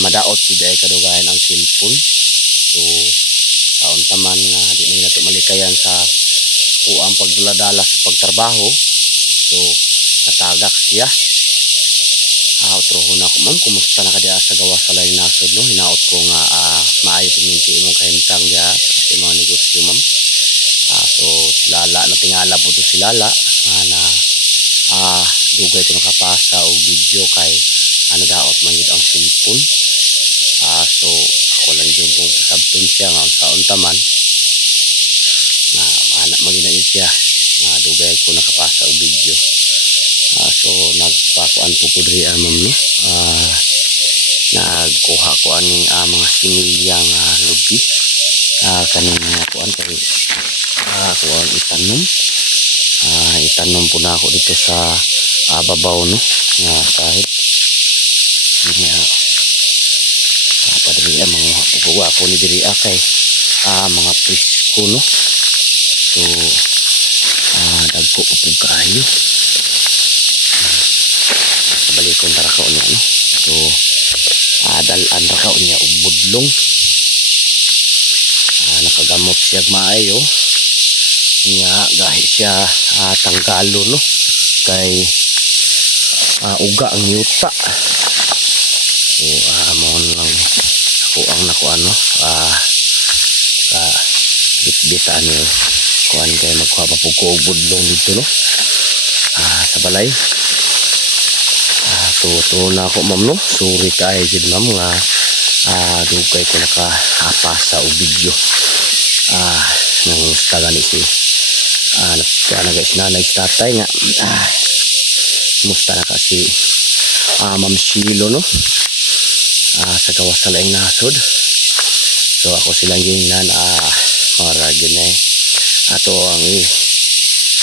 madaot gid ay kadugayan ang cellphone. So taon taman nga di man nato malikayan sa kuang pagdala-dala sa pagtrabaho. So natagak siya. Utrohon ako, ma'am, kumusta na ka diya sa gawa sa laing nasod, no? Hinaot ko nga maayo piminti imong kahimtang diya sa mga negosyo, ma'am. So silala na tingala po to silala na dugay ko nakapasa o video kay daot man gid ang cellphone. So ako lang yung pong pasabton siya nga sa untaman nga anak maginaid siya nga dugay ko nakapasa o video. So nagpakuan po ko diri ma'am, no? Nagkuha ko aning mga similyang lubi kaning kuan kay kuan itanom po na ako dito sa babaw, no, nga sahit nga padiri mga pagkuha ko ni diri kay mga presko, no. So dagko ko po kayo balikon tara ka unya, no. So dalan ra ka unya og budlong. Nakagamot siya maayo nga gahi siya tanggalo, no, kay uga ang yuta. So mo lang ako ang nakuan, no, sa bitbitan ni kuan kay magkuha pa po ko og budlong dito, no, sa balay. So na ako, ma'am, no. Sorry kay gid, ma'am, nga dugay ko nakapasa og video nang taga ni si nanay tatay nga kumusta na kasi Ma'am Shilo, no, sa gawas sa laing nasod. So ako silang gingnan maragin ato ang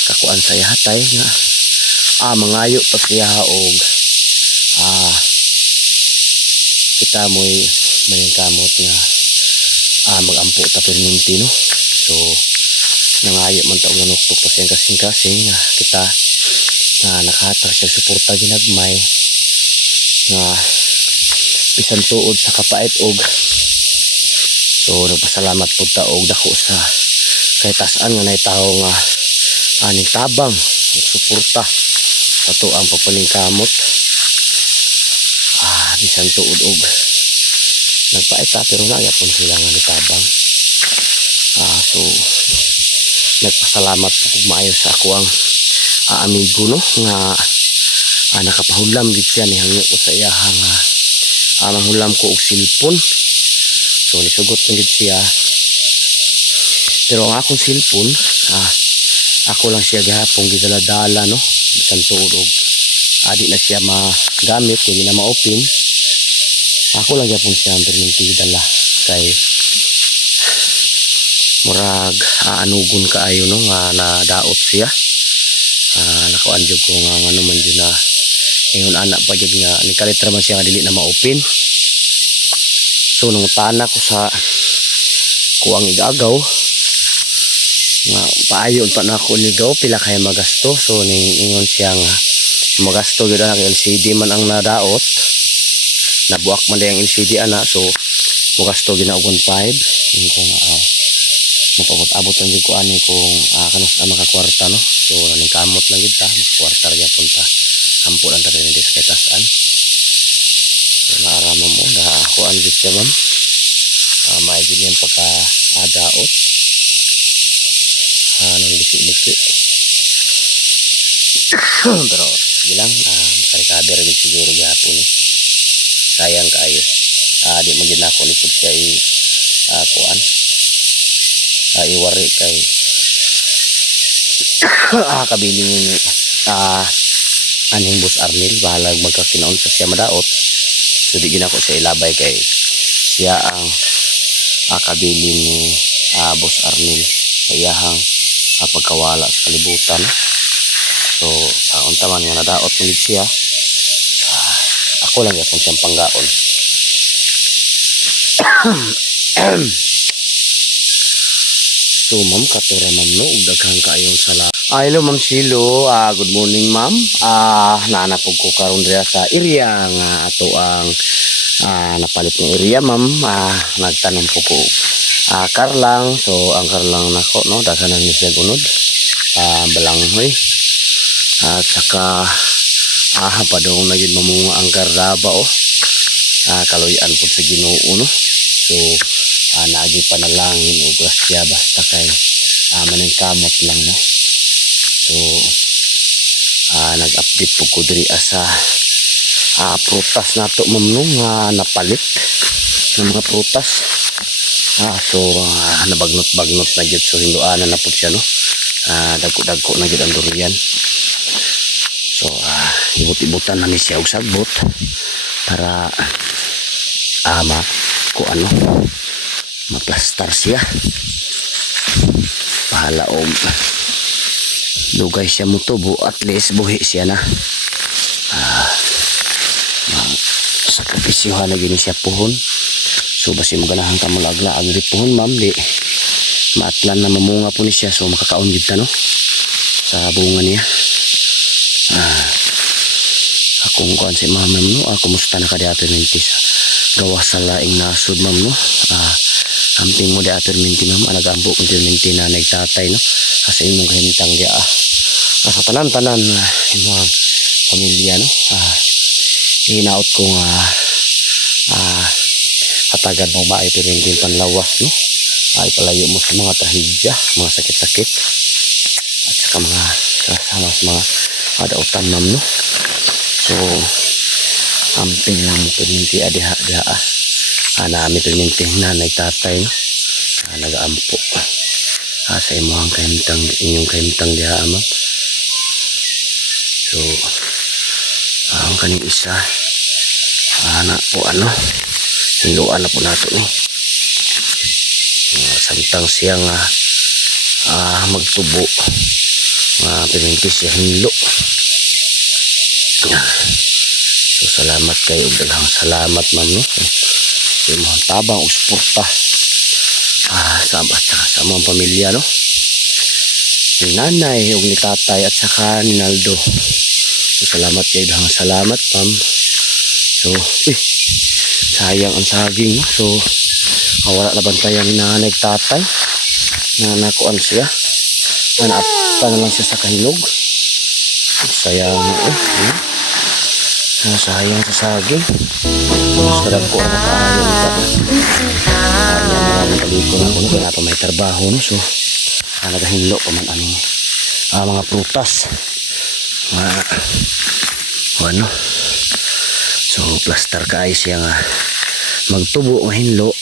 kakuan sa yatay nga mangayo pa siya og kita mo'y may kamot nga magampo ta perminti, no. So nangayo man taong nanuktok pa siyang kasing-kasing kita nakahatag siya suporta ginagmay nga bisan tuod sa kapait og. So nagpasalamat po ta og dako sa kay tas-an nga naitaho nga aning tabang ug suporta sa tuang papalingkamot bisan tuod og nagpaita pero nagyapon sila nga nitabang. So nagpasalamat po kung maayo sa ako ang amigo, no, nga nakapahulam gid siya ni hangyo ko sa iyahang manghulam ko og cellphone. So nisugot man gid siya pero ang akong cellphone ako lang siya gihapon gidala-dala, no, bisan tuod og di na siya magamit kay di na ma-open. Ako lang gihapon siya perminti dala kay murag anugon kaayo, no, nga nadaot siya. Nakuan jud ko nga ano man jud na ingon anak pa jud nga nikalitra man siya nga dili na ma-open. So nung tana ko sa kuang igagaw nga paayon pa na ako ligaw pila kay magasto. So ning ingon siya nga magasto gyud ang LCD man ang nadaot, nabuak man ang LCD ana. So magasto gyud na og 1.5 kung mapabot-abot lang gid ko ani kung kanus makakwarta, no. So ning kamot lang gid ta makakwarta ra gyapon ta, ampo lang ta din sa tasan. So naarama mo na kuan gid siya, ma'am, may gid yung pagka daot nang liki-liki pero sige lang, makarikaber gid siguro gyapon, sayang kaayo di man gid nako lipod siya kuan iwari kay kabiling aning Boss Arnel bahala magkakinaon sa siya madaot. So di ginako siya ilabay kay siya ang kabilin ni Boss Arnel sa iyahang pagkawala sa kalibutan. So sa untaman nga nadaot ulit siya, ako lang yapon siyang panggaon. So ma'am, katura ma'am, no, daghang kaayong sala. Hello Ma'am Shilo, good morning ma'am. Nanapog ko karon dira sa area nga ato ang napalit ng area ma'am. Nagtanom po ko karlang. So ang karlang nako no daghanan ni siya gunod. Balanghoy. At saka padong naging mamunga ang karaba oh. Kaloyan po sa Ginoo no. So naagi panalangin o grasya basta kay manang kamot lang no. So nag-update po ko diri sa prutas nato ma'am no nga napalit ng mga prutas. So nabagnot-bagnot na gyud so hinduanan na pud siya no. Dagko-dagko na gyud ang durian. So ibut-ibutan na ni siya og sagbot para maplastar siya. Pahala og dugay siya mutubo at least buhi siya na. Sakripisyohan na gini siya puhon. So basi maganahan ka malagla ang puhon ma'am di maatlan na mamunga po ni siya so makakaon gyud ta no sa bunga niya. Akong kuan si ma'am no, kumusta na ka di ato minti sa gawas sa laing nasud ma'am no. Amping mo di ato minti ma'am nagampo ko di minti na nagtatay no kasi imong kahintang dia sa tanan-tanan imong pamilya no. Hinaot ko nga hatagan mo ba ito rin din panlawas no. Ipalayo mo sa mga trahedya, mga sakit-sakit at saka mga kasama sa mga adautan ma'am no. So amping lang mo perminti adiha nami perminti nanay tatay no. Nagaampo sa imong kahimtang inyong kahimtang diha ma'am. So ang kaning isa na po hinluan na po nato ni samtang siya nga magtubo perminti siya hinlo. So salamat kayo ug daghang salamat ma'am no. So imong tabang og suporta sa among pamilya no. Ni nanay ug ni tatay at saka ni Naldo. So salamat kayo daghang salamat ma'am. So sayang ang saging no. So wala na bantayan ni nanay tatay na nakuan siya. Naapta na lang siya sa kahinog. Sayang sayang sa saging. Mas kadang ko ang makaayon ka. Nakaliko na ko no. Kaya pa may trabaho no. So nagahinlo pa man aning mga prutas. Ano. So plaster kaay siya nga magtubo nga hinlo.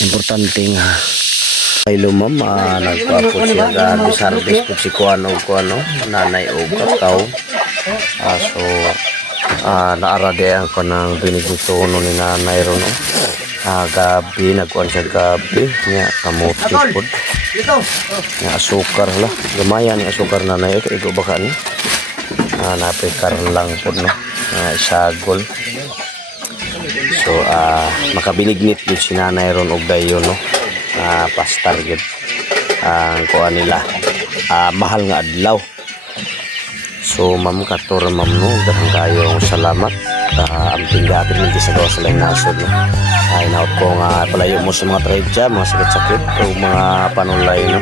Importante nga hello ma'am, nagpapo siya ga disarbis po si kuano nanay o kakao. So naarade ang ko ng binigituno ni nanay ron gabi nagkuan siya gabi nya kamote pod nya asukar la gamaya ni asukar nanay kay igo baka ni napikar lang pod no isagol. So makabinignit yun si nanay ron og dayon no. Pastar yun ang kuha nila mahal nga adlaw. So ma'am kator ma'am no daghang kayong salamat ang pinggatin ng sa gawa sa laing nasod no. Inaot ko nga palayo mo sa mga trahedya, mga sakit-sakit o mga panulay no.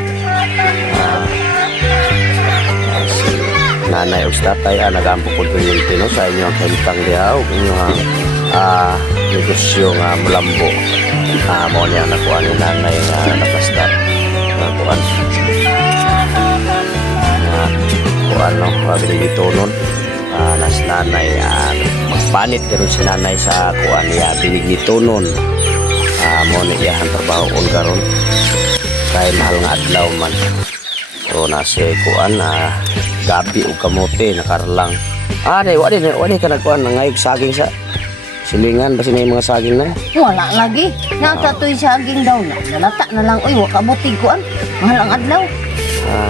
Nanay o tatay nagampo po pinilti no sa inyo ang kahintang diha o inyong negosyo nga mulambo. Mo niya nakuha ni nanay nga napastar nakuhaan no binigitunon nas nanay magpanit karon si nanay sa kuan niya binigitunon mo niya ang trabaho on karon kay mahal nga adlaw man. So nasa kuan gabi o kamote nakarlang wala ka nagkuhan nangayog saging sa silingan basi may mga saging na wala lagi natatoy saging daw na nalata na lang uy wakabutig kuan mahal ang adlaw.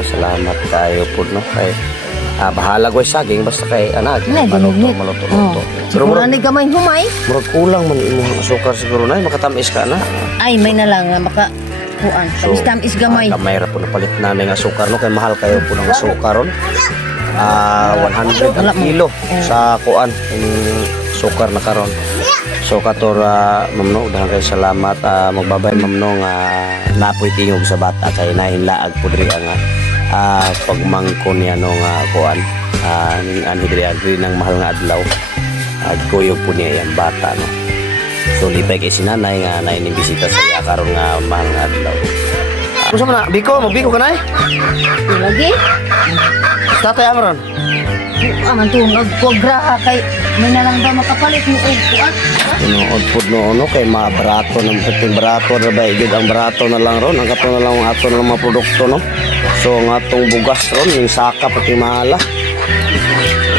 Salamat tayo po no kay bahala ko saging basta kay maluto. Pero mura ni gamay humay murag kulang man imong asukar siguro na makatamis ka na ay may na lang maka kuan tamis gamay gamay ra po napalit na ng asukar no kay mahal kayo po ng asukar ron 100 ang kilo sa kuan yung sukar na karon. So kator ma'am no, daghang kay salamat. Magbabay ma'am no nga napoy tingog sa bata kay nahinlaag pud ri ang pagmangkon niya no nga kuan. Ning anhidri agri ng mahal nga adlaw. Kuyog po niya yung bata no. So lipay kay sinanay nga nain bisita sa iya karon nga mahal nga adlaw. Kusa man na biko, magbiko ka na Lagi. Tatay amron. Aman tunog ko graha kay may nalang daw makapalit ni Kuan. Tinuod pud no kay mabarato ng puting barato ra ba igid ang barato na lang ron ang kato na lang ang ato na lang mga produkto no. So ang atong bugas ron yung saka pati mahala.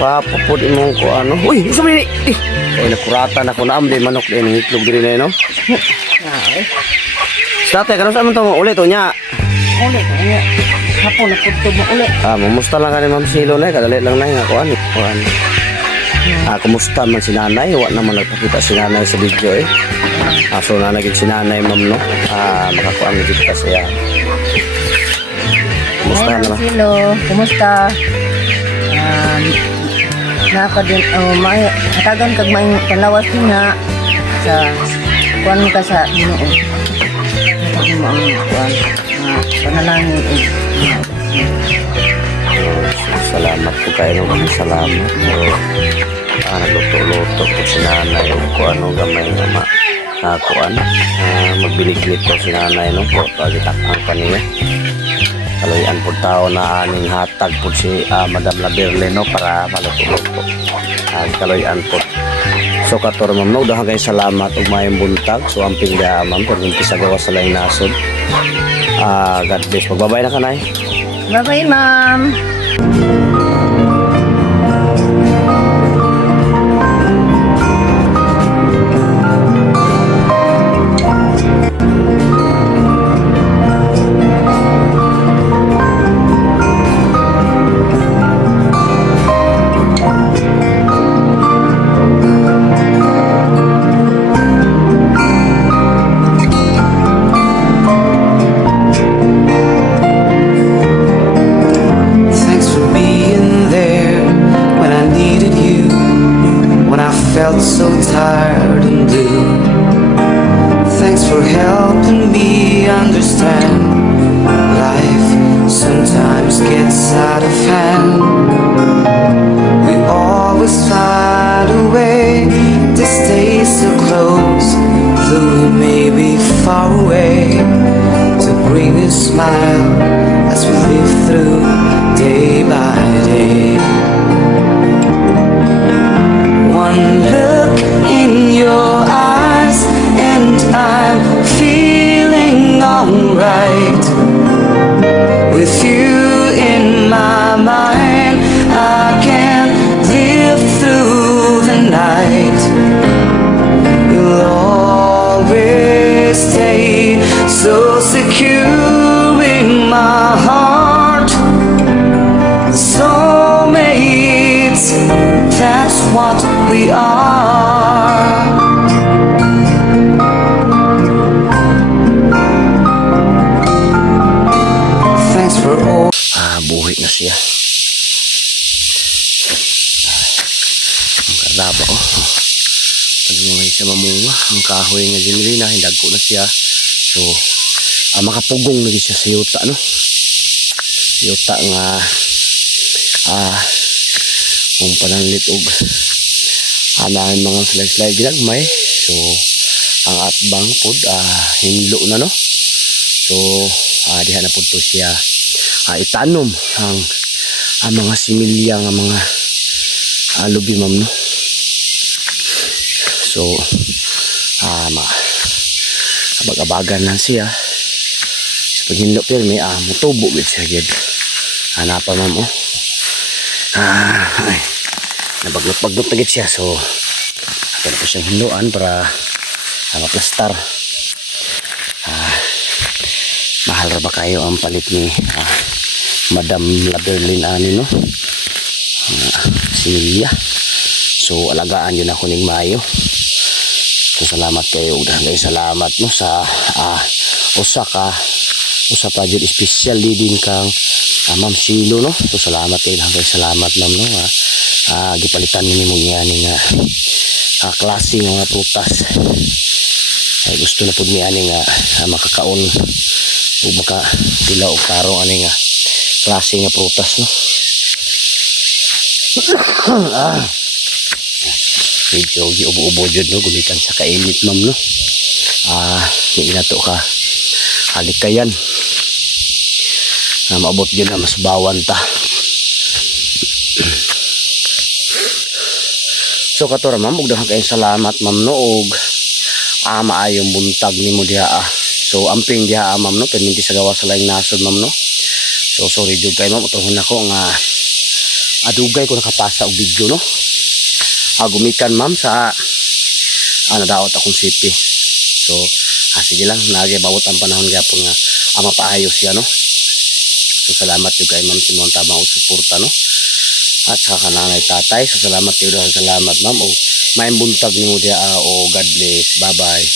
Wapo pud imong ko ano. Uy, isa man ni. Kay nakuratan ako na amde manok din itlog diri na no. Tatay karon sa man to ulit to nya. Ulit kaya hapon na pud mo ulit. Mamusta lang ka ni Ma'am Silo na kadali lang na nga kuan. Kumusta man si nanay? Wa naman nagpakita si nanay sa video eh. So nanagig si nanay ma'am no. Makakuan na dito kasi yan. Kumusta na ba? Hello, kumusta? Naka din matagan kag may palawas nga sa kuan ka sa Ginoo. Sabi mo ang kuan panalangin Salamat po kayo no. Salamat po. Nagluto-luto po si nanay kung ano gamay nga kuan. Magbiliglit po si nanay no po. Pagitakang pa niya. Kaloyan po tao na aning hatag po si Madam Labirle no para maluto-luto. Kaloyan po. So kator ma'am no, daghang kay salamat ug maayong buntag. So amping da ma'am pergunti sa gawa sa laing nasod. God bless. Magbabay na kanay. Bye-bye, ma'am. Felt so tired and blue. Thanks for helping me understand. Life sometimes gets out of hand. We always find a way to stay so close, though we may be far away. To bring a smile as we live through day by day. One look in your eyes and I'm feeling alright. With you in my mind, I can live through the night. You'll always stay so secure in my heart. Soulmates, that's what we are. Thanks for all. Buhi na siya. Ang karaba ko. Paglungay siya mamunga. Ang kahoy nga ginili na hindag ko na siya. So makapugong lagi siya sa yuta no. Yuta nga kung pananlit og anahin mga slide ginagmay. So ang atbang pod hinlo na no. So diha na pod to siya itanom ang mga similya nga mga lubi ma'am no. So abag-abagan lang siya sa paghinlo pero may mutubo gid siya gid hanapa ma'am oh. Nabaglot-baglot na gid siya. So atin ko siyang hinluan para maplastar. Mahal ra ba kayo ang palit ni Madam Laberlin ani no. Similya. So alagaan yun ako ning mayo. So salamat kayo ug daghang salamat no sa usa pa jud special din kang Ma'am Silo no. So salamat kayo lang kay salamat ma'am no. Gipalitan ni mo niya ni nga klase ng mga prutas. Ay gusto na pud mi ani nga makakaon o maka tila og tarong ani nga klase nga prutas no. Medyo giubo-ubo jud no gumikan sa kainit ma'am no. Hindi na to ka halikayan. Maabot yun na mas bawan ta. So katora ma'am, ug daghang kayong salamat ma'am no og maayong buntag nimo diha. So amping diha ma'am no, perminti sa gawa sa laing nasod ma'am no. So sorry jud kay ma'am, utuhon ako nga adugay ko nakapasa og video no. Gumikan ma'am sa nadaot akong sipi. So sige lang, nagibawot ang panahon gyapon nga mapaayos siya no. So salamat yung kay ma'am Simon tabang og suporta no. At saka kananay tatay. So salamat yung salamat ma'am. O may buntag nimo dia. O God bless. Bye bye.